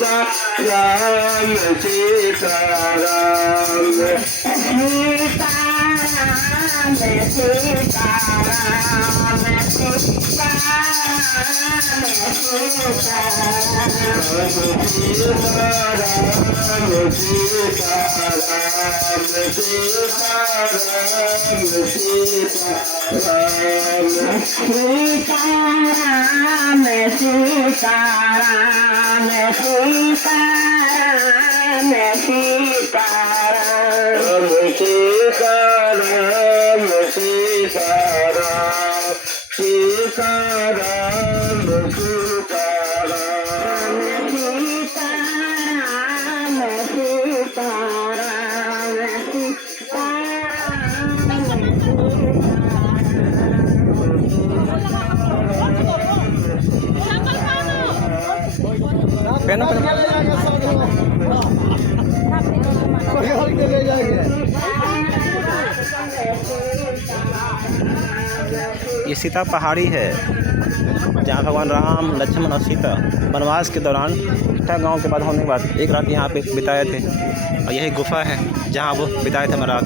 राम सीता राम सीता राम सीता राम सीता राम सीता सीताराम सीताराम सीताराम सीताराम सीताराम सीताराम सीताराम सीताराम सीताराम सीताराम ये सीता पहाड़ी है जहाँ भगवान राम, लक्ष्मण और सीता वनवास के दौरान इकट्ठा गांव के बाद होने के बाद एक रात यहाँ पे बिताए थे और यही गुफा है जहाँ वो बिताए थे रात।